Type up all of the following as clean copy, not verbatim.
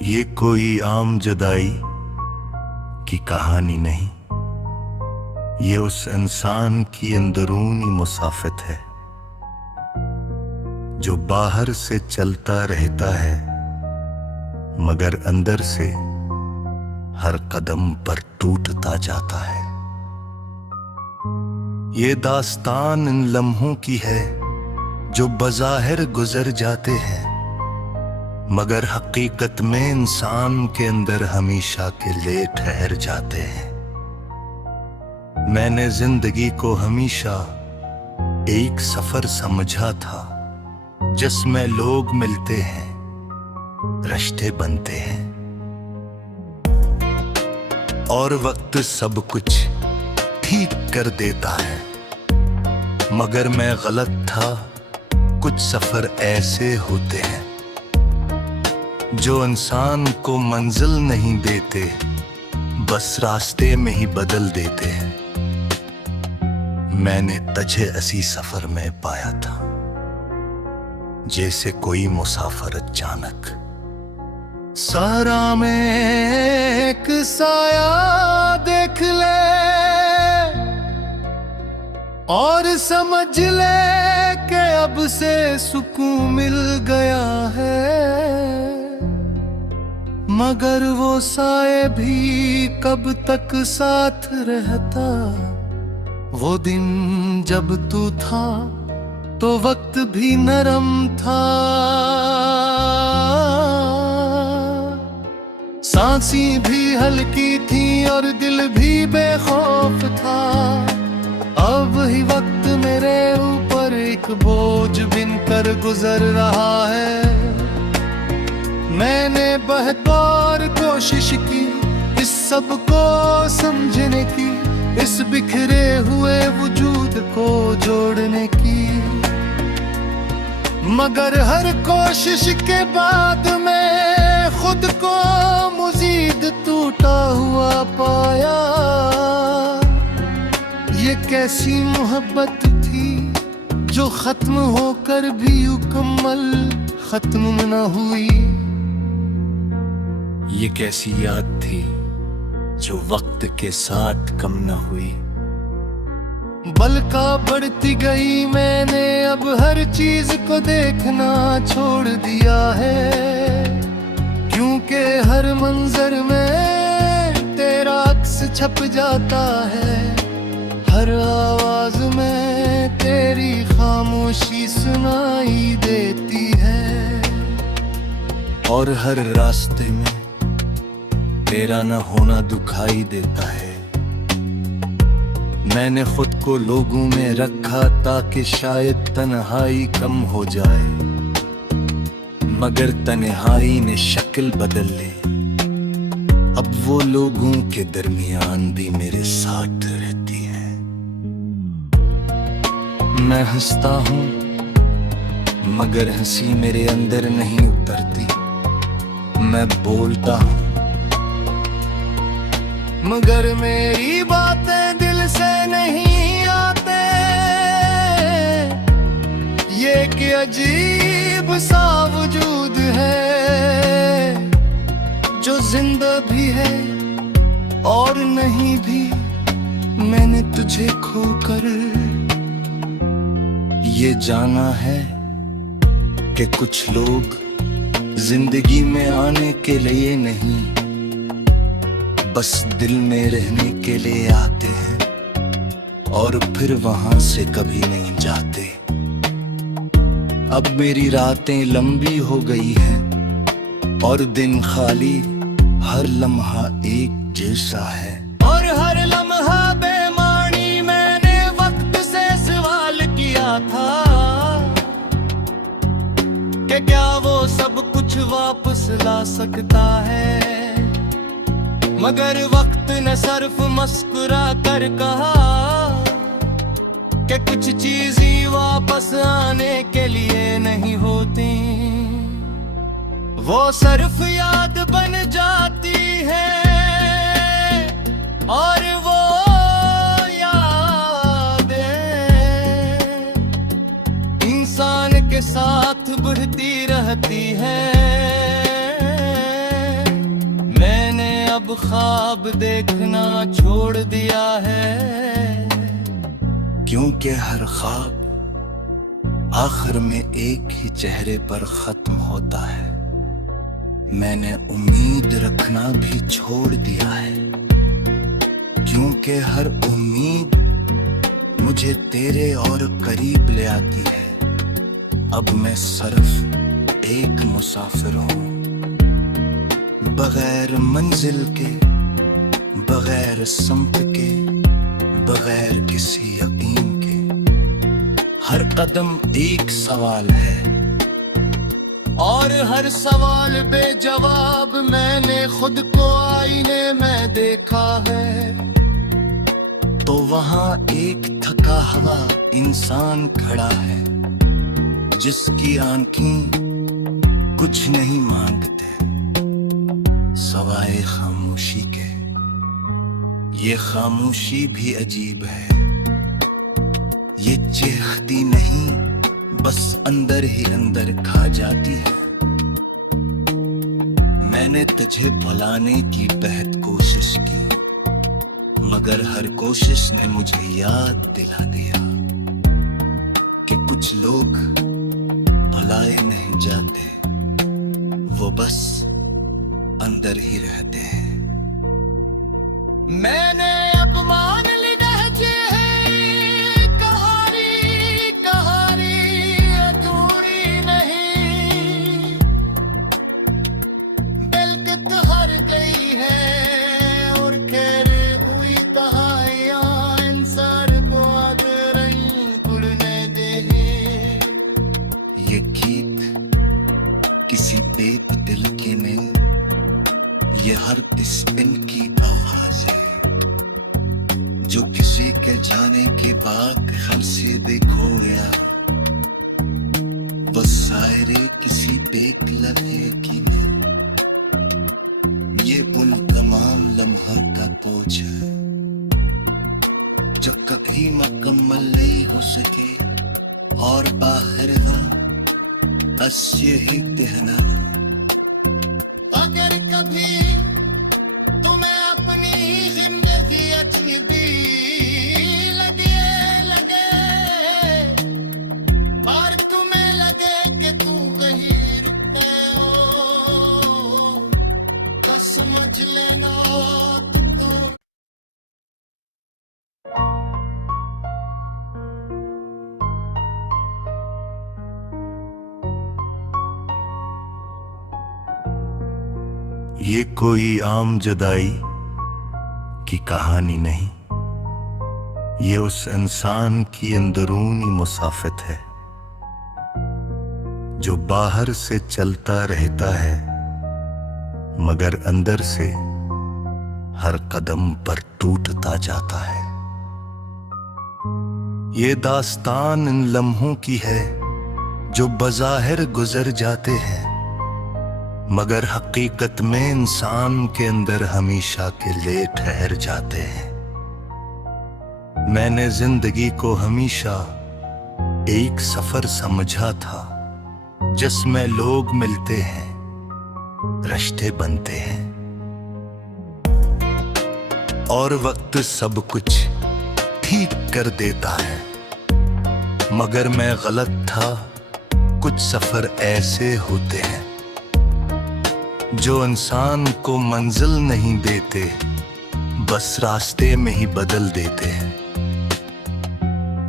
ये कोई आम जुदाई की कहानी नहीं, ये उस इंसान की अंदरूनी मुसाफत है जो बाहर से चलता रहता है मगर अंदर से हर कदम पर टूटता जाता है। ये दास्तान इन लम्हों की है जो बज़ाहिर गुजर जाते हैं मगर हकीकत में इंसान के अंदर हमेशा के लिए ठहर जाते हैं। मैंने जिंदगी को हमेशा एक सफर समझा था जिसमें लोग मिलते हैं, रिश्ते बनते हैं और वक्त सब कुछ ठीक कर देता है। मगर मैं गलत था, कुछ सफर ऐसे होते हैं जो इंसान को मंजिल नहीं देते, बस रास्ते में ही बदल देते हैं। मैंने तुझे ऐसी सफर में पाया था जैसे कोई मुसाफिर अचानक सारा में एक साया देख ले और समझ ले कि अब से सुकून मिल गया है। मगर वो साए भी कब तक साथ रहता, वो दिन जब तू था तो वक्त भी नरम था। सांसें भी हल्की थी और दिल भी बेखौफ था। अब वही वक्त मेरे ऊपर एक बोझ बिन कर गुजर रहा है। मैंने बेहतर कोशिश की इस सब को समझने की, इस बिखरे हुए वजूद को जोड़ने की, मगर हर कोशिश के बाद मैं खुद को मजीद टूटा हुआ पाया। ये कैसी मोहब्बत थी जो खत्म होकर भी मुकम्मल खत्म न हुई। ये कैसी याद थी जो वक्त के साथ कम न हुई। बल्कि बढ़ती गई, मैंने अब हर चीज को देखना छोड़ दिया है, क्योंकि हर मंजर में तेरा अक्स छप जाता है। हर आवाज में तेरी खामोशी सुनाई देती है और हर रास्ते में तेरा न होना दुखाई देता है। मैंने खुद को लोगों में रखा ताकि शायद तन्हाई कम हो जाए, मगर तन्हाई ने शक्ल बदल ली। अब वो लोगों के दरमियान भी मेरे साथ रहती है। मैं हंसता हूँ मगर हंसी मेरे अंदर नहीं उतरती। मैं बोलता हूँ मगर मेरी बातें दिल से नहीं आते। ये कि अजीब सा वजूद है जो जिंदा भी है और नहीं भी। मैंने तुझे खोकर ये जाना है कि कुछ लोग जिंदगी में आने के लिए नहीं, बस दिल में रहने के लिए आते हैं और फिर वहां से कभी नहीं जाते। अब मेरी रातें लंबी हो गई हैं और दिन खाली, हर लम्हा एक जैसा है और हर लम्हा बेमानी। मैंने वक्त से सवाल किया था कि क्या वो सब कुछ वापस ला सकता है, मगर वक्त ने सिर्फ मुस्कुरा कर कहा कि कुछ चीजें वापस आने के लिए नहीं होती, वो सिर्फ याद बन जाती है। और वो यादें इंसान के साथ बढ़ती रहती है। अब ख्वाब देखना छोड़ दिया है, क्योंकि हर ख्वाब आखिर में एक ही चेहरे पर खत्म होता है। मैंने उम्मीद रखना भी छोड़ दिया है, क्योंकि हर उम्मीद मुझे तेरे और करीब ले आती है। अब मैं सिर्फ एक मुसाफिर हूँ, बगैर मंजिल के, बगैर समत के, बगैर किसी यकीन के। हर कदम एक सवाल है और हर सवाल बेजवाब। मैंने खुद को आईने में देखा है, तो वहां एक थका हुआ इंसान खड़ा है, जिसकी आंखें कुछ नहीं मांगते सवाए खामोशी के। ये खामोशी भी अजीब है, ये चीखती नहीं, बस अंदर ही अंदर खा जाती है। मैंने तुझे भुलाने की बेहद कोशिश की, मगर हर कोशिश ने मुझे याद दिला दिया कि कुछ लोग भुलाए नहीं जाते, वो बस अंदर ही रहते हैं। मैंने अब मान ली लहजे है, कहानी कहानी अधूरी नहीं, बिल्कुल हार गई है और खैर हुई कहानियां इंसान को आग रंग उड़ने दे। ये गीत किसी बेब दिल के नहीं, ये हर दिन की आवाज है, जो किसी के जाने के बाद घर से देखो गया। वो शायरे किसी बेकलवे की में, ये उन तमाम लम्हा का बोझ है जो कभी मुकम्मल नहीं हो सके, और बाहर बस यही कहना, अगर कभी तुम्हें अपनी जिंदगी अजनबी लगे और तुम्हें लगे कि तुम कहीं रुकते हो, तो समझ लेना तुमको। ये कोई आम जुदाई की कहानी नहीं, ये उस इंसान की अंदरूनी मुसाफत है, जो बाहर से चलता रहता है मगर अंदर से हर कदम पर टूटता जाता है। ये दास्तान इन लम्हों की है जो बज़ाहिर गुजर जाते हैं, मगर हकीकत में इंसान के अंदर हमेशा के लिए ठहर जाते हैं। मैंने जिंदगी को हमेशा एक सफर समझा था, जिसमें लोग मिलते हैं, रिश्ते बनते हैं, और वक्त सब कुछ ठीक कर देता है। मगर मैं गलत था, कुछ सफर ऐसे होते हैं जो इंसान को मंजिल नहीं देते, बस रास्ते में ही बदल देते हैं।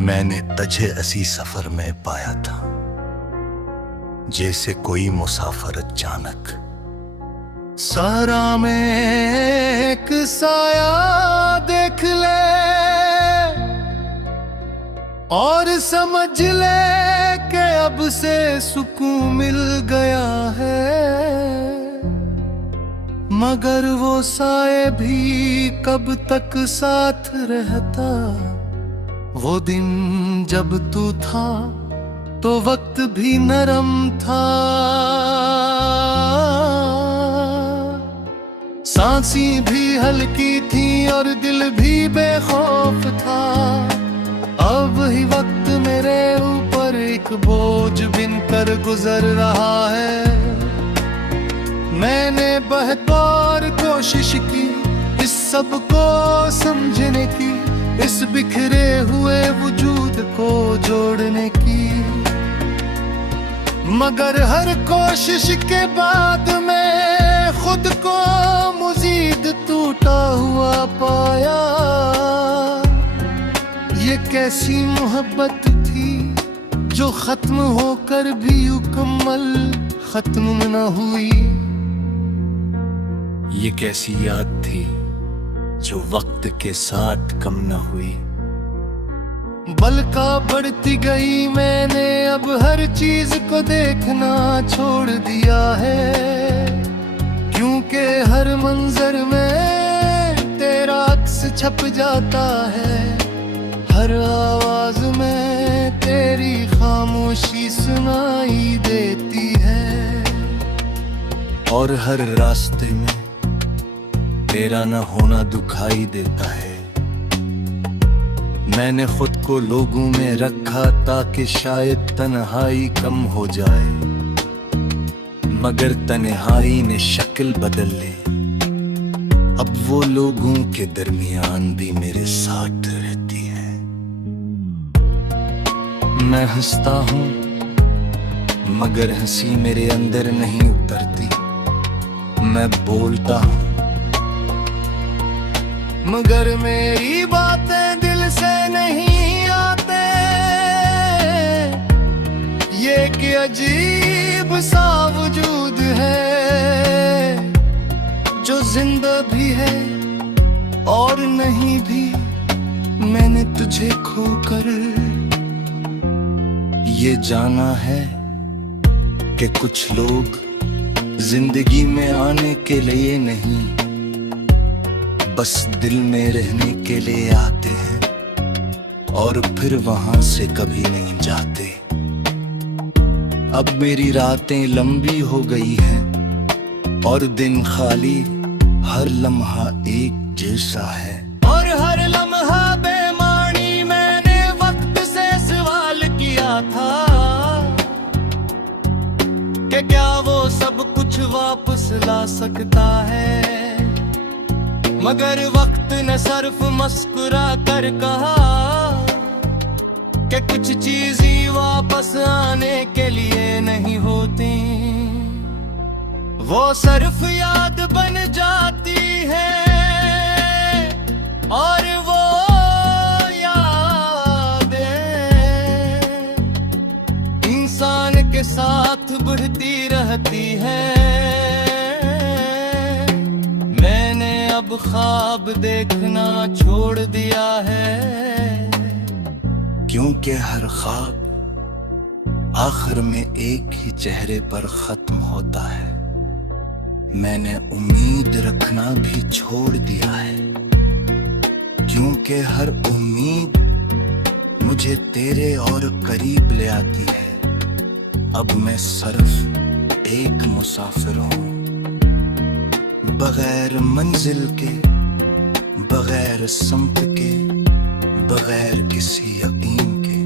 मैंने तुझे ऐसी सफर में पाया था, जैसे कोई मुसाफिर अचानक सारा में एक साया देख ले और समझ ले कि अब से सुकून मिल गया है। मगर वो साए भी कब तक साथ रहता, वो दिन जब तू था तो वक्त भी नरम था, सांसें भी हल्की थी और दिल भी बेखौफ था। अब ही वक्त मेरे ऊपर एक बोझ बिन कर गुजर रहा है। मैंने बहतौर कोशिश की इस सब को समझने की, इस बिखरे हुए वजूद को जोड़ने की, मगर हर कोशिश के बाद मैं खुद को मजीद टूटा हुआ पाया। ये कैसी मोहब्बत थी जो खत्म होकर भी मुकम्मल खत्म न हुई। ये कैसी याद थी जो वक्त के साथ कम न हुई। बल्कि बढ़ती गई मैंने अब हर चीज को देखना छोड़ दिया है, क्योंकि हर मंजर में तेरा अक्स छप जाता है, हर आवाज में तेरी खामोशी सुनाई देती है, और हर रास्ते में तेरा न होना दुखाई देता है। मैंने खुद को लोगों में रखा ताकि शायद तन्हाई कम हो जाए, मगर तन्हाई ने शक्ल बदल ली। अब वो लोगों के दरमियान भी मेरे साथ रहती है। मैं हंसता हूँ मगर हंसी मेरे अंदर नहीं उतरती। मैं बोलता हूँ मगर मेरी बातें दिल से नहीं आते। ये कि अजीब सा वजूद है जो जिंदा भी है और नहीं भी। मैंने तुझे खोकर ये जाना है कि कुछ लोग जिंदगी में आने के लिए नहीं, बस दिल में रहने के लिए आते हैं और फिर वहां से कभी नहीं जाते। अब मेरी रातें लंबी हो गई हैं और दिन खाली, हर लम्हा एक जैसा है, और हर लम्हा बेमानी। मैंने वक्त से सवाल किया था कि क्या वो सब कुछ वापस ला सकता है, मगर वक्त ने सिर्फ मुस्कुरा कर कहा कि कुछ चीजें वापस आने के लिए नहीं होती, वो सिर्फ याद बन जाती है, और वो यादें इंसान के साथ बढ़ती रहती है। अब ख्वाब देखना छोड़ दिया है, क्योंकि हर ख्वाब आखिर में एक ही चेहरे पर खत्म होता है। मैंने उम्मीद रखना भी छोड़ दिया है, क्योंकि हर उम्मीद मुझे तेरे और करीब ले आती है। अब मैं सिर्फ एक मुसाफिर हूँ, बगैर मंजिल के, बगैर समत के, बगैर किसी यकीन के।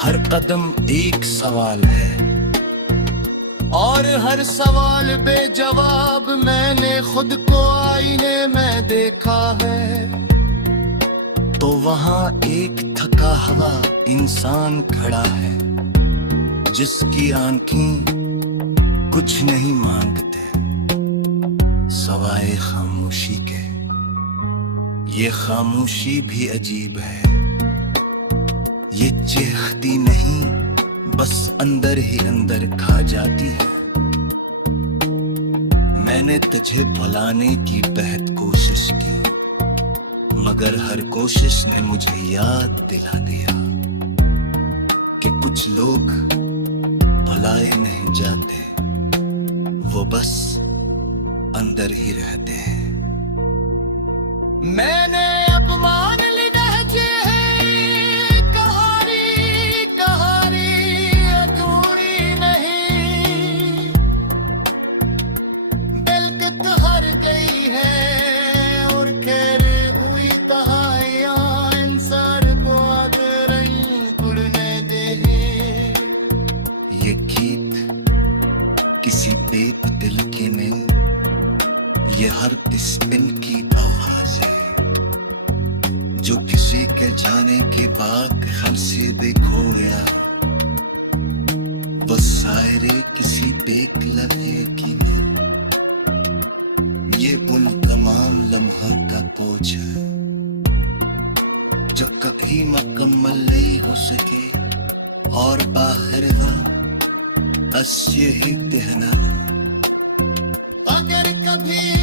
हर कदम एक सवाल है और हर सवाल बेजवाब। मैंने खुद को आईने में देखा है तो वहां एक थका हुआ इंसान खड़ा है, जिसकी आंखें कुछ नहीं मांगते सवाए खामोशी के। ये खामोशी भी अजीब है, ये चीखती नहीं, बस अंदर ही अंदर खा जाती है। मैंने तुझे भुलाने की बेहद कोशिश की, मगर हर कोशिश ने मुझे याद दिला दिया कि कुछ लोग भुलाए नहीं जाते, वो बस अंदर ही रहते हैं। मैंने अब मान ली लहजे है कहानी, कहानी अधूरी नहीं, दिलकत हार गई है और खैर हुई कहानियां। इंसान को आगे रंग उड़ने दे, ये गीत किसी बेदिल के जो किसी के जाने के बाद हंसी भी खोया हो, वो शायरी किसी बेक लम्हे की नहीं, ये उन तमाम लम्हा का बोझ है जो कभी मुकम्मल नहीं हो सके, और बाहर बस यही कहना, अगर कभी